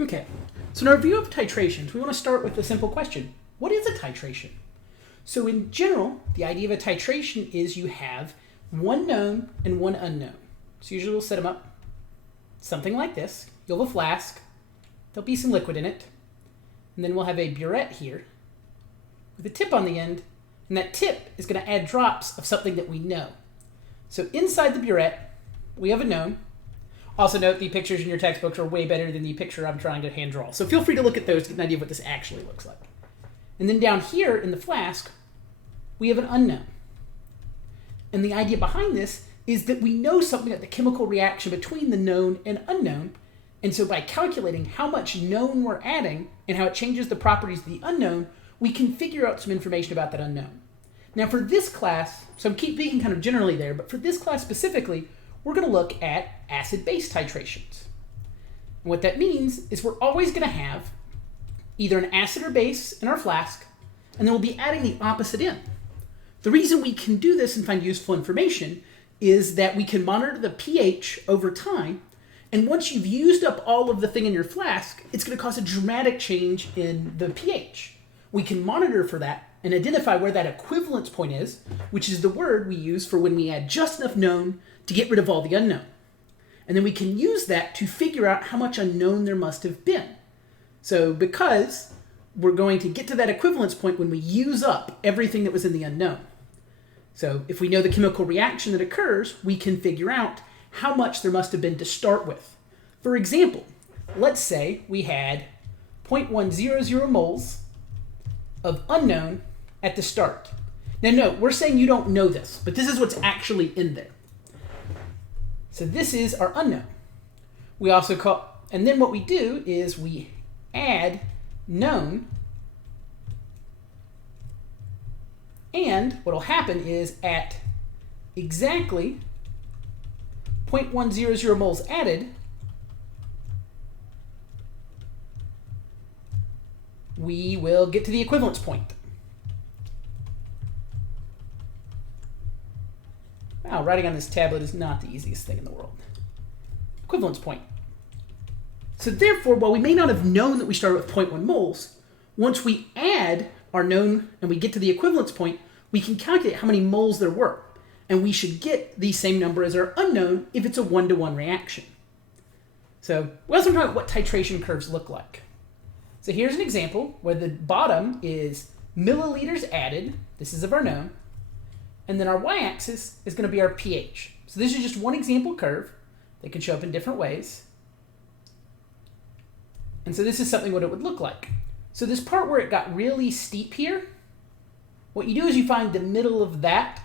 Okay, so in our review of titrations, we want to start with a simple question. What is a titration? So in general, the idea of a titration is you have one known and one unknown. So usually we'll set them up something like this. You'll have a flask, there'll be some liquid in it, and then we'll have a burette here with a tip on the end, and that tip is going to add drops of something that we know. So inside the burette, we have a known. Also note the pictures in your textbooks are way better than the picture I'm trying to hand draw. So feel free to look at those to get an idea of what this actually looks like. And then down here in the flask, we have an unknown. And the idea behind this is that we know something about the chemical reaction between the known and unknown. And so by calculating how much known we're adding and how it changes the properties of the unknown, we can figure out some information about that unknown. Now for this class, so I'm keep being kind of generally there, but for this class specifically, we're going to look at acid-base titrations. And what that means is we're always going to have either an acid or base in our flask, and then we'll be adding the opposite in. The reason we can do this and find useful information is that we can monitor the pH over time, and once you've used up all of the thing in your flask, it's going to cause a dramatic change in the pH. We can monitor for that and identify where that equivalence point is, which is the word we use for when we add just enough known to get rid of all the unknown. And then we can use that to figure out how much unknown there must have been. So because we're going to get to that equivalence point when we use up everything that was in the unknown. So if we know the chemical reaction that occurs, we can figure out how much there must have been to start with. For example, let's say we had 0.100 moles of unknown at the start. Now note, we're saying you don't know this, but this is what's actually in there. So this is our unknown. We also call, and then what we do is we add known, and what will happen is at exactly 0.100 moles added, we will get to the equivalence point. Wow, writing on this tablet is not the easiest thing in the world. Equivalence point. So therefore, while we may not have known that we started with 0.1 moles, once we add our known and we get to the equivalence point, we can calculate how many moles there were. And we should get the same number as our unknown if it's a one-to-one reaction. So we also talk about what titration curves look like. So here's an example where the bottom is milliliters added, this is of our known, and then our y-axis is going to be our pH. So this is just one example curve. They can show up in different ways. And so this is something what it would look like. So this part where it got really steep here, what you do is you find the middle of that,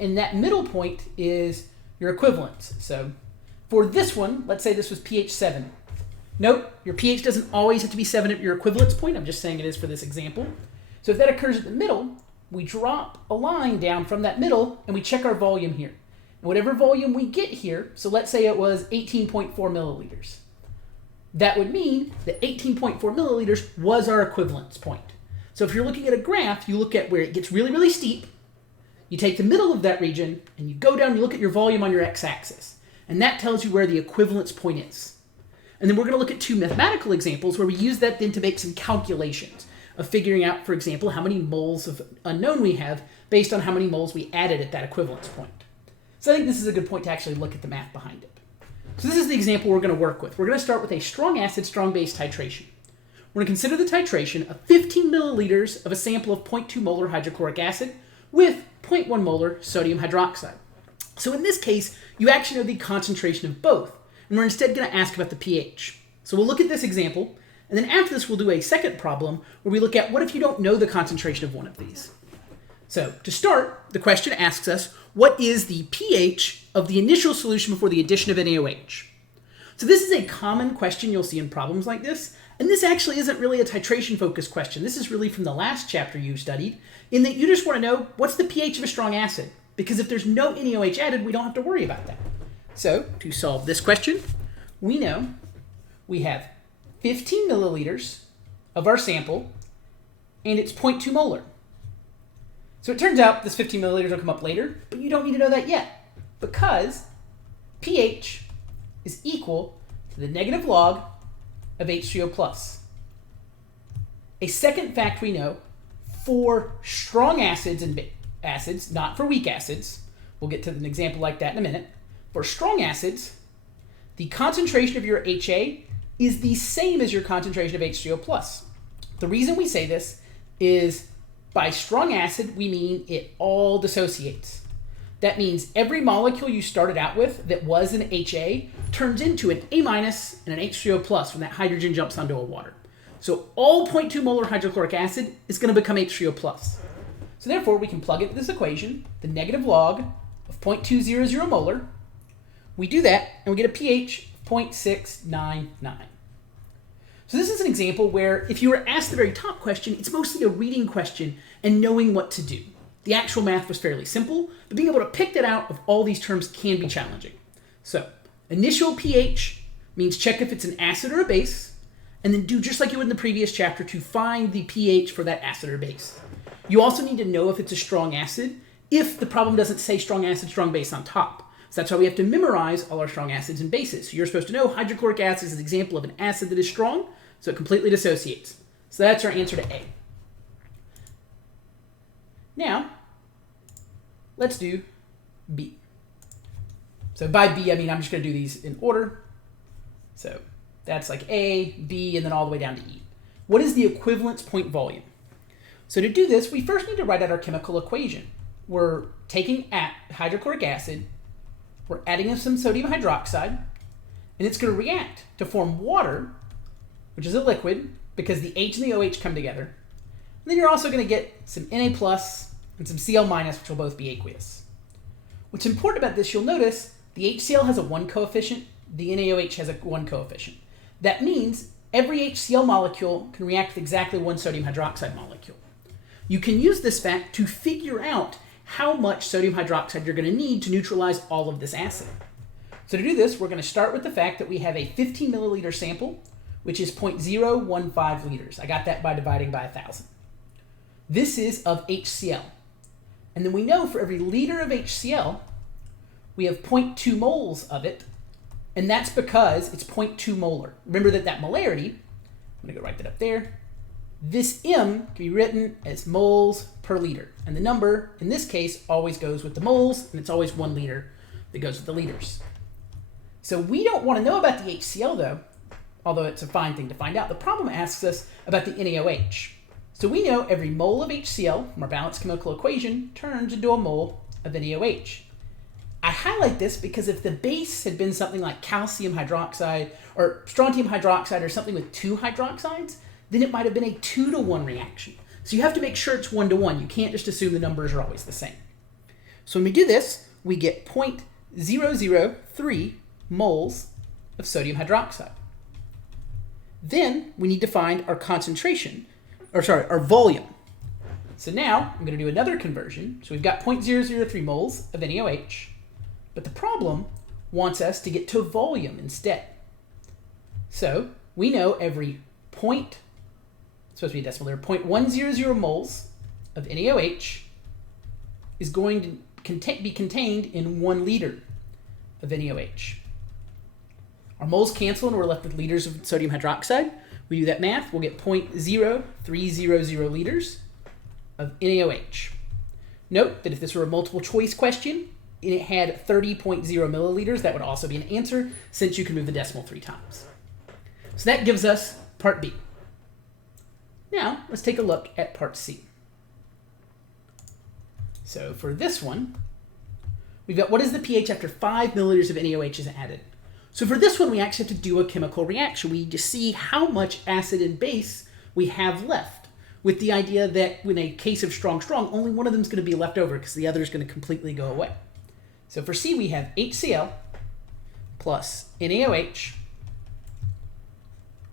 and that middle point is your equivalence. So for this one, let's say this was pH 7. Note, your pH doesn't always have to be 7 at your equivalence point. I'm just saying it is for this example. So if that occurs at the middle, we drop a line down from that middle and we check our volume here. And whatever volume we get here, so let's say it was 18.4 milliliters. That would mean that 18.4 milliliters was our equivalence point. So if you're looking at a graph, you look at where it gets really, really steep. You take the middle of that region and you go down and you look at your volume on your x-axis. And that tells you where the equivalence point is. And then we're going to look at two mathematical examples where we use that then to make some calculations of figuring out, for example, how many moles of unknown we have based on how many moles we added at that equivalence point. So I think this is a good point to actually look at the math behind it. So this is the example we're going to work with. We're going to start with a strong acid, strong base titration. We're going to consider the titration of 15 milliliters of a sample of 0.2 molar hydrochloric acid with 0.1 molar sodium hydroxide. So in this case, you actually know the concentration of both, and we're instead going to ask about the pH. So we'll look at this example, and then after this we'll do a second problem where we look at what if you don't know the concentration of one of these. So to start, the question asks us, what is the pH of the initial solution before the addition of NaOH? So this is a common question you'll see in problems like this, and this actually isn't really a titration-focused question. This is really from the last chapter you studied, in that you just want to know what's the pH of a strong acid, because if there's no NaOH added, we don't have to worry about that. So to solve this question, we know we have 15 milliliters of our sample, and it's 0.2 molar. So it turns out this 15 milliliters will come up later, but you don't need to know that yet, because pH is equal to the negative log of H3O plus. A second fact we know, for strong acids and acids, not for weak acids, we'll get to an example like that in a minute. For strong acids, the concentration of your HA is the same as your concentration of H3O plus. The reason we say this is by strong acid, we mean it all dissociates. That means every molecule you started out with that was an HA turns into an A- and an H3O plus when that hydrogen jumps onto a water. So all 0.2 molar hydrochloric acid is going to become H3O plus. So therefore, we can plug into this equation the negative log of 0.200 molar. We do that, and we get a pH of 0.699. So this is an example where if you were asked the very top question, it's mostly a reading question and knowing what to do. The actual math was fairly simple, but being able to pick that out of all these terms can be challenging. So initial pH means check if it's an acid or a base, and then do just like you would in the previous chapter to find the pH for that acid or base. You also need to know if it's a strong acid if the problem doesn't say strong acid, strong base on top. So that's why we have to memorize all our strong acids and bases. So you're supposed to know hydrochloric acid is an example of an acid that is strong, so it completely dissociates. So that's our answer to A. Now, let's do B. So by B, I mean I'm just going to do these in order. So that's like A, B, and then all the way down to E. What is the equivalence point volume? So to do this, we first need to write out our chemical equation. We're taking hydrochloric acid, we're adding some sodium hydroxide, and it's going to react to form water, which is a liquid, because the H and the OH come together. And then you're also going to get some Na plus and some Cl minus, which will both be aqueous. What's important about this, you'll notice the HCl has a 1 coefficient, the NaOH has a 1 coefficient. That means every HCl molecule can react with exactly one sodium hydroxide molecule. You can use this fact to figure out how much sodium hydroxide you're going to need to neutralize all of this acid. So to do this, we're going to start with the fact that we have a 15 milliliter sample, which is 0.015 liters. I got that by dividing by 1,000. This is of HCl. And then we know for every liter of HCl, we have 0.2 moles of it, and that's because it's 0.2 molar. Remember that molarity, I'm going to go write that up there. This M can be written as moles per liter. And the number, in this case, always goes with the moles, and it's always 1 liter that goes with the liters. So we don't want to know about the HCl, though, although it's a fine thing to find out. The problem asks us about the NaOH. So we know every mole of HCl from our balanced chemical equation turns into a mole of NaOH. I highlight this because if the base had been something like calcium hydroxide or strontium hydroxide or something with 2 hydroxides, then it might have been a 2-to-1 reaction. So you have to make sure it's 1-to-1. You can't just assume the numbers are always the same. So when we do this, we get 0.003 moles of sodium hydroxide. Then we need to find our concentration, our volume. So now I'm going to do another conversion. So we've got 0.003 moles of NaOH, but the problem wants us to get to volume instead. So we know every supposed to be a decimal there, 0.100 moles of NaOH is going to be contained in 1 liter of NaOH. Our moles cancel and we're left with liters of sodium hydroxide. We do that math, we'll get 0.0300 liters of NaOH. Note that if this were a multiple choice question and it had 30.0 milliliters, that would also be an answer since you can move the decimal 3 times. So that gives us part B. Now, let's take a look at part C. So for this one, we've got what is the pH after 5 milliliters of NaOH is added. So for this one, we actually have to do a chemical reaction. We need to see how much acid and base we have left, with the idea that in a case of strong, only one of them is going to be left over because the other is going to completely go away. So for C, we have HCl plus NaOH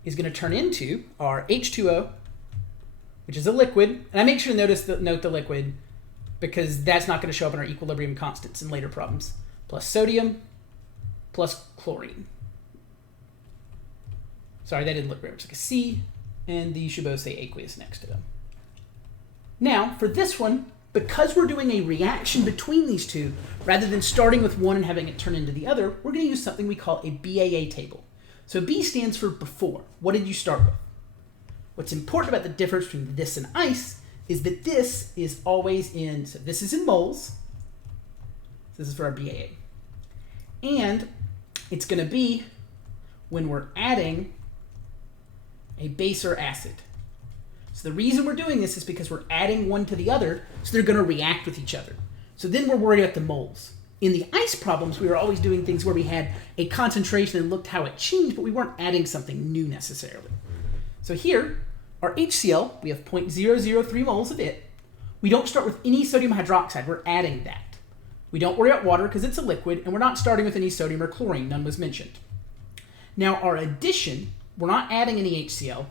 is going to turn into our H2O, which is a liquid. And I make sure to note the liquid because that's not going to show up in our equilibrium constants in later problems, plus sodium plus chlorine. Sorry, that didn't look very much like a C, and these should both say aqueous next to them. Now, for this one, because we're doing a reaction between these two, rather than starting with one and having it turn into the other, we're going to use something we call a BAA table. So B stands for before. What did you start with? What's important about the difference between this and ice is that this is always in, so this is in moles. This is for our BAA. And it's going to be when we're adding a base or acid. So the reason we're doing this is because we're adding one to the other, so they're going to react with each other. So then we're worried about the moles. In the ice problems, we were always doing things where we had a concentration and looked how it changed, but we weren't adding something new necessarily. So here, our HCl, we have 0.003 moles of it. We don't start with any sodium hydroxide, we're adding that. We don't worry about water because it's a liquid, and we're not starting with any sodium or chlorine, none was mentioned. Now our addition, we're not adding any HCl,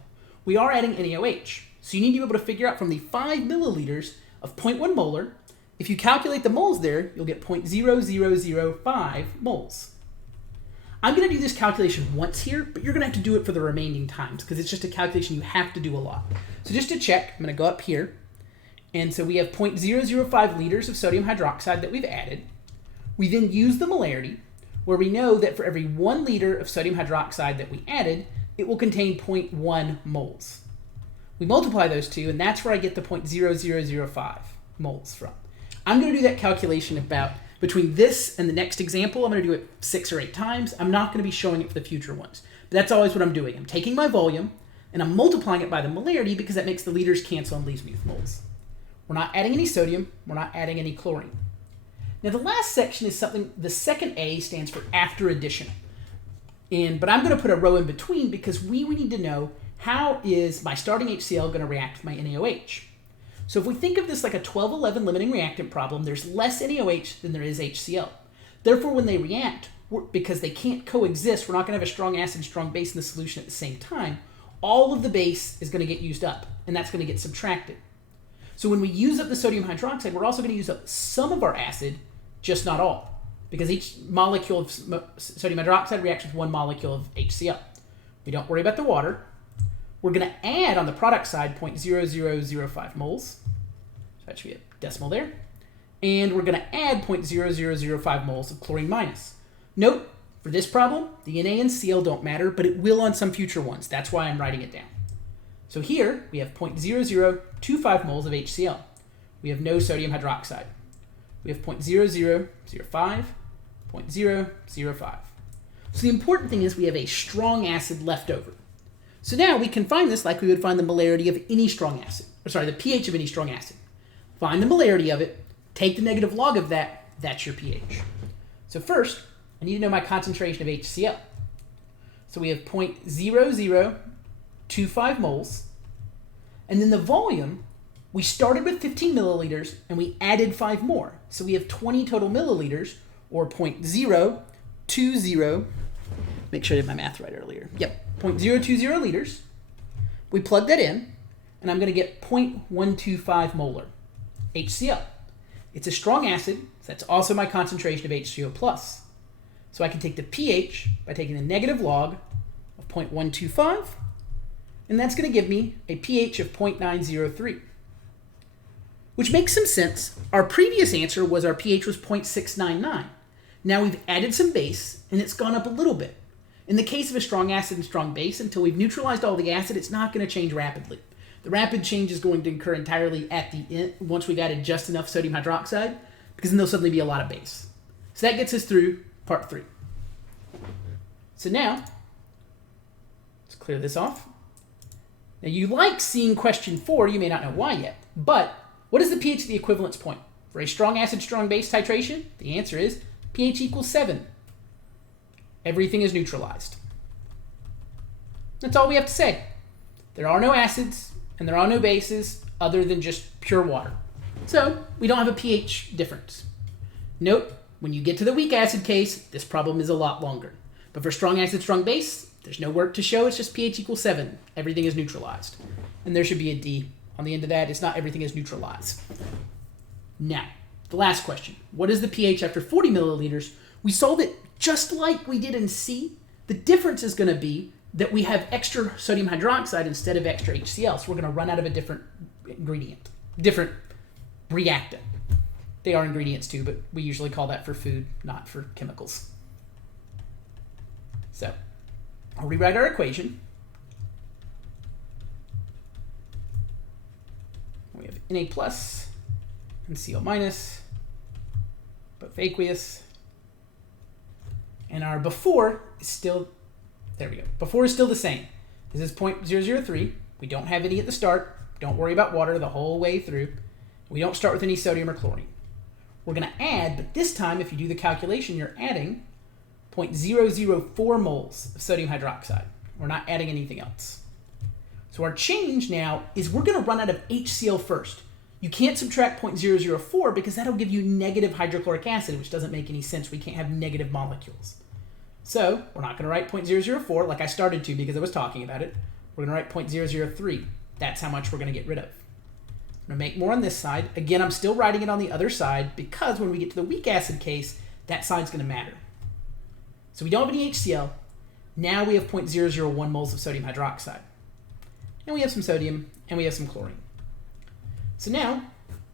we are adding NaOH. So you need to be able to figure out from the 5 milliliters of 0.1 molar, if you calculate the moles there, you'll get 0.0005 moles. I'm going to do this calculation once here, but you're going to have to do it for the remaining times because it's just a calculation you have to do a lot. So just to check, I'm going to go up here. And so we have 0.005 liters of sodium hydroxide that we've added. We then use the molarity, where we know that for every 1 liter of sodium hydroxide that we added, it will contain 0.1 moles. We multiply those two, and that's where I get the 0.0005 moles from. I'm going to do that calculation about between this and the next example. I'm going to do it 6 or 8 times. I'm not going to be showing it for the future ones. But that's always what I'm doing. I'm taking my volume, and I'm multiplying it by the molarity because that makes the liters cancel and leaves me with moles. We're not adding any sodium. We're not adding any chlorine. Now the last section is something, the second A stands for after addition. But I'm going to put a row in between because we need to know how is my starting HCl going to react with my NaOH. So if we think of this like a 12-11 limiting reactant problem, there's less NaOH than there is HCl. Therefore, when they react, because they can't coexist, we're not going to have a strong acid and strong base in the solution at the same time, all of the base is going to get used up, and that's going to get subtracted. So when we use up the sodium hydroxide, we're also going to use up some of our acid, just not all, because each molecule of sodium hydroxide reacts with 1 molecule of HCl. We don't worry about the water. We're going to add on the product side 0.0005 moles. So that should be a decimal there. And we're going to add 0.0005 moles of chlorine minus. Note, for this problem, the Na and Cl don't matter, but it will on some future ones. That's why I'm writing it down. So here we have 0.0025 moles of HCl. We have no sodium hydroxide. We have 0.0005, 0.005. So the important thing is we have a strong acid left over. So now we can find this like we would find the molarity of any strong acid, the pH of any strong acid. Find the molarity of it, take the negative log of that, that's your pH. So first, I need to know my concentration of HCl. So we have 0.0025 moles, and then the volume, we started with 15 milliliters and we added 5 more. So we have 20 total milliliters, or 0.020, make sure I did my math right earlier. Yep. 0.020 liters. We plug that in, and I'm going to get 0.125 molar HCl. It's a strong acid, so that's also my concentration of H2O+. So I can take the pH by taking the negative log of 0.125, and that's going to give me a pH of 0.903, which makes some sense. Our previous answer was our pH was 0.699. Now we've added some base, and it's gone up a little bit. In the case of a strong acid and strong base, until we've neutralized all the acid, it's not going to change rapidly. The rapid change is going to occur entirely at the end, once we've added just enough sodium hydroxide, because then there'll suddenly be a lot of base. So that gets us through part 3. So now, let's clear this off. Now you like seeing question 4, you may not know why yet, but what is the pH of the equivalence point? For a strong acid, strong base titration, the answer is pH equals 7. Everything is neutralized. That's all we have to say. There are no acids and there are no bases other than just pure water. So we don't have a pH difference. Note, when you get to the weak acid case, this problem is a lot longer. But for strong acid, strong base, there's no work to show. It's just pH equals 7. Everything is neutralized. And there should be a D on the end of that. It's not everything is neutralized. Now, the last question. What is the pH after 40 milliliters? We solve it just like we did in C. The difference is going to be that we have extra sodium hydroxide instead of extra HCl. So we're going to run out of a different ingredient, different reactant. They are ingredients too, but we usually call that for food, not for chemicals. So I'll rewrite our equation. We have Na plus and Cl minus, both aqueous. And our before is still, there we go. Before is still the same. This is 0.003. We don't have any at the start. Don't worry about water the whole way through. We don't start with any sodium or chlorine. We're going to add, but this time, if you do the calculation, you're adding 0.004 moles of sodium hydroxide. We're not adding anything else. So our change now is we're going to run out of HCl first. You can't subtract 0.004 because that'll give you negative hydrochloric acid, which doesn't make any sense. We can't have negative molecules. So we're not going to write 0.004 like I started to because I was talking about it. We're going to write 0.003. That's how much we're going to get rid of. I'm going to make more on this side. Again, I'm still writing it on the other side because when we get to the weak acid case, that side's going to matter. So we don't have any HCl. Now we have 0.001 moles of sodium hydroxide. And we have some sodium, and we have some chlorine. So now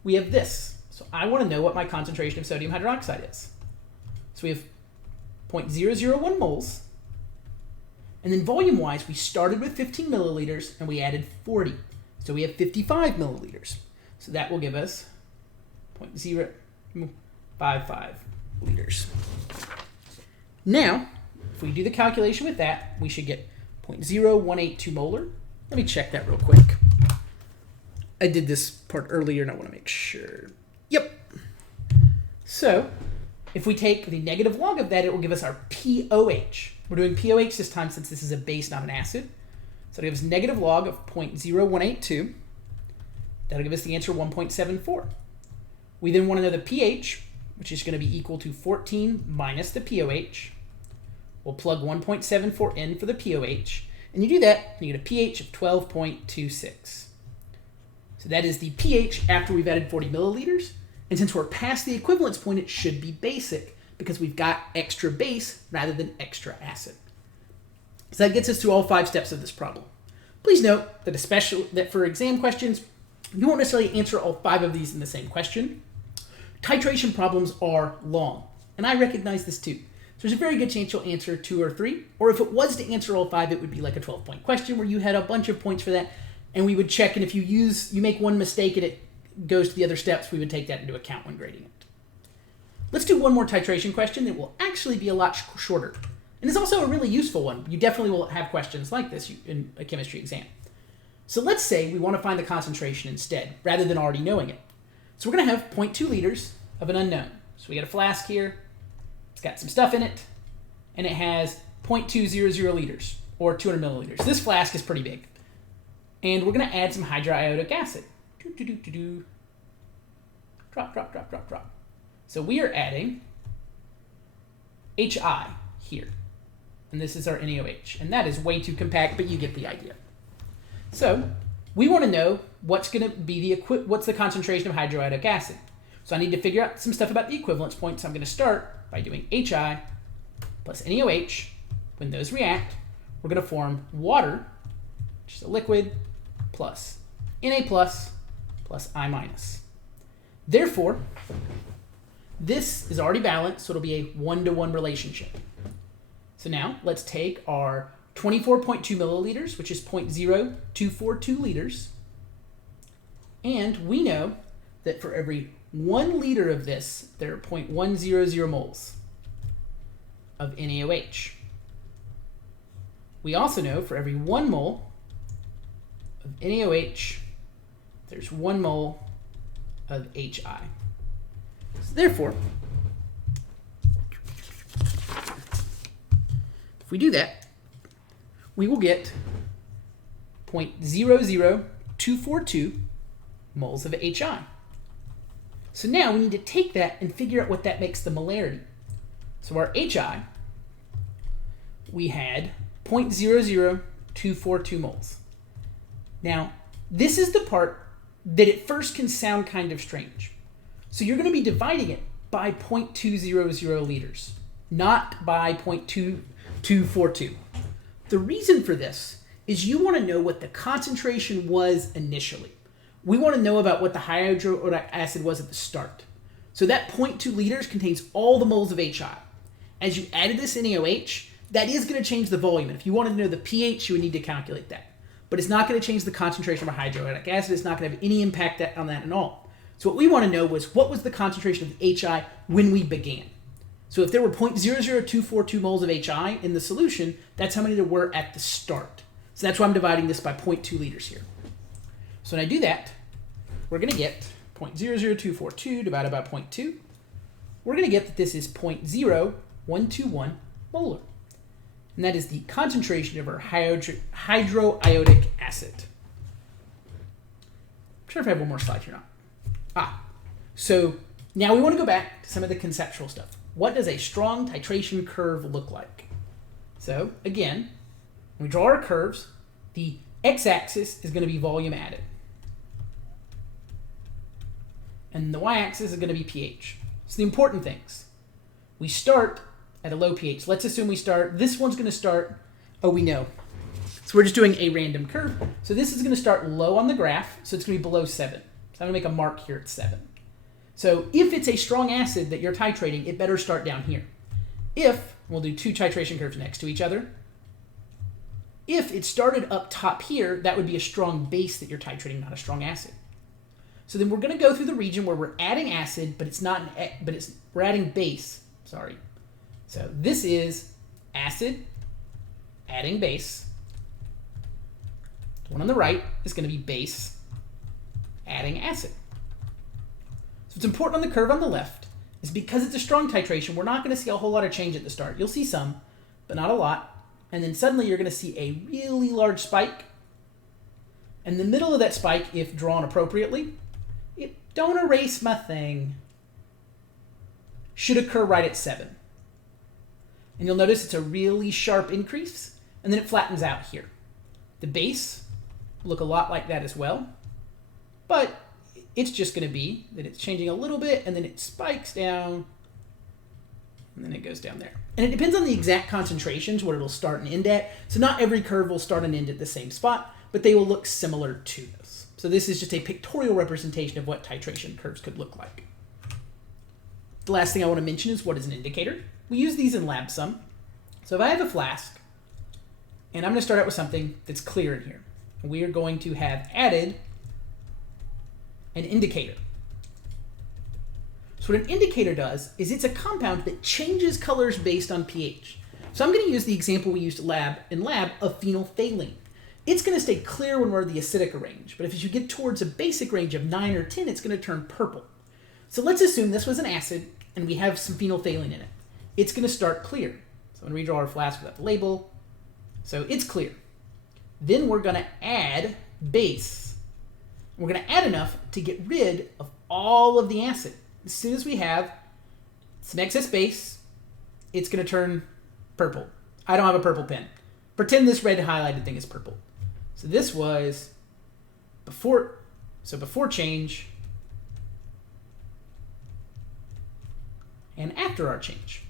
we have this. So I want to know what my concentration of sodium hydroxide is. So we have 0.001 moles. And then volume-wise, we started with 15 milliliters, and we added 40. So we have 55 milliliters. So that will give us 0.055 liters. Now, if we do the calculation with that, we should get 0.0182 molar. Let me check that real quick. I did this part earlier, and I want to make sure. Yep. So if we take the negative log of that, it will give us our POH. We're doing POH this time since this is a base, not an acid. So it gives negative log of 0.0182. That'll give us the answer 1.74. We then want to know the pH, which is going to be equal to 14 minus the POH. We'll plug 1.74 in for the POH. And you do that, and you get a pH of 12.26. So that is the pH after we've added 40 milliliters. And since we're past the equivalence point, it should be basic because we've got extra base rather than extra acid. So that gets us through all 5 steps of this problem. Please note that for exam questions, you won't necessarily answer all 5 of these in the same question. Titration problems are long, and I recognize this too. So there's a very good chance you'll answer 2 or 3, or if it was to answer all 5, it would be like a 12-point question where you had a bunch of points for that, and we would check, and if you make one mistake and it goes to the other steps, we would take that into account when grading it. Let's do one more titration question that will actually be a lot shorter. And it's also a really useful one. You definitely will have questions like this in a chemistry exam. So let's say we want to find the concentration instead, rather than already knowing it. So we're going to have 0.2 liters of an unknown. So we got a flask here. It's got some stuff in it. And it has 0.200 liters, or 200 milliliters. This flask is pretty big. And we're going to add some hydroiodic acid. Drop, drop, drop, drop, drop. So we are adding HI here. And this is our NaOH. And that is way too compact, but you get the idea. So we want to know what's going to be what's the concentration of hydroiodic acid. So I need to figure out some stuff about the equivalence point. So I'm going to start by doing HI plus NaOH. When those react, we're going to form water, which is a liquid, plus Na plus I minus. Therefore, this is already balanced, so it'll be a 1-to-1 relationship. So now let's take our 24.2 milliliters, which is 0.0242 liters. And we know that for every 1 liter of this, there are 0.100 moles of NaOH. We also know for every 1 mole of NaOH, there's 1 mole of HI. So therefore, if we do that, we will get 0.00242 moles of HI. So now we need to take that and figure out what that makes the molarity. So our HI, we had 0.00242 moles. Now, this is the part that at first can sound kind of strange. So you're going to be dividing it by 0.200 liters, not by 0.2242. The reason for this is you want to know what the concentration was initially. We want to know about what the hydrochloric acid was at the start. So that 0.2 liters contains all the moles of HI. As you added this NaOH, That is going to change the volume. And if you wanted to know the pH, you would need to calculate that. But it's not going to change the concentration of a hydroiodic acid. It's not going to have any impact on that at all. So what we want to know was what was the concentration of the HI when we began. So if there were 0.00242 moles of HI in the solution, that's how many there were at the start. So that's why I'm dividing this by 0.2 liters here. So when I do that, we're going to get 0.00242 divided by 0.2. We're going to get that this is 0.0121 molar. And that is the concentration of our hydroiodic acid. I'm sure if I have one more slide here or not. So now we want to go back to some of the conceptual stuff. What does a strong titration curve look like? So again, when we draw our curves, the x-axis is going to be volume added. And the y-axis is going to be pH. So the important things. We start at a low pH. Let's assume this one's going to start, we know. So we're just doing a random curve. So this is going to start low on the graph, so it's going to be below 7. So I'm going to make a mark here at 7. So if it's a strong acid that you're titrating, it better start down here. We'll do two titration curves next to each other. If it started up top here, that would be a strong base that you're titrating, not a strong acid. So then we're going to go through the region where we're adding acid, but we're adding base. Sorry. So this is acid adding base. The one on the right is going to be base adding acid. So what's important on the curve on the left is because it's a strong titration, we're not going to see a whole lot of change at the start. You'll see some, but not a lot. And then suddenly you're going to see a really large spike. And the middle of that spike, if drawn appropriately, don't erase my thing, should occur right at 7. And you'll notice it's a really sharp increase, and then it flattens out here. The base will look a lot like that as well, but it's just going to be that it's changing a little bit, and then it spikes down, and then it goes down there. And it depends on the exact concentrations where it'll start and end at. So not every curve will start and end at the same spot, but they will look similar to this. So this is just a pictorial representation of what titration curves could look like. The last thing I want to mention is what is an indicator. We use these in lab some. So if I have a flask, and I'm going to start out with something that's clear in here, we are going to have added an indicator. So what an indicator does is it's a compound that changes colors based on pH. So I'm going to use the example we used in lab of phenolphthalein. It's going to stay clear when we're in the acidic range, but if you get towards a basic range of 9 or 10, it's going to turn purple. So let's assume this was an acid and we have some phenolphthalein in it. It's going to start clear. So I'm going to redraw our flask without the label. So it's clear. Then we're going to add base. We're going to add enough to get rid of all of the acid. As soon as we have some excess base, it's going to turn purple. I don't have a purple pen. Pretend this red highlighted thing is purple. So this was before change and after our change.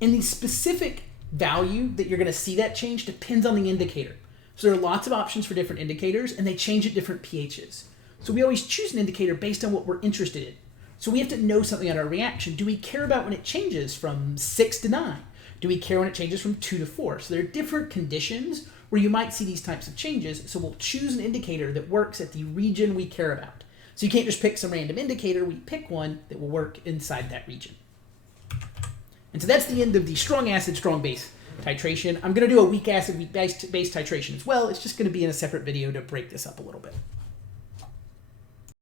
And the specific value that you're going to see that change depends on the indicator. So there are lots of options for different indicators, and they change at different pHs. So we always choose an indicator based on what we're interested in. So we have to know something about our reaction. Do we care about when it changes from 6 to 9? Do we care when it changes from 2 to 4? So there are different conditions where you might see these types of changes. So we'll choose an indicator that works at the region we care about. So you can't just pick some random indicator. We pick one that will work inside that region. And so that's the end of the strong acid, strong base titration. I'm going to do a weak acid, weak base titration as well. It's just going to be in a separate video to break this up a little bit.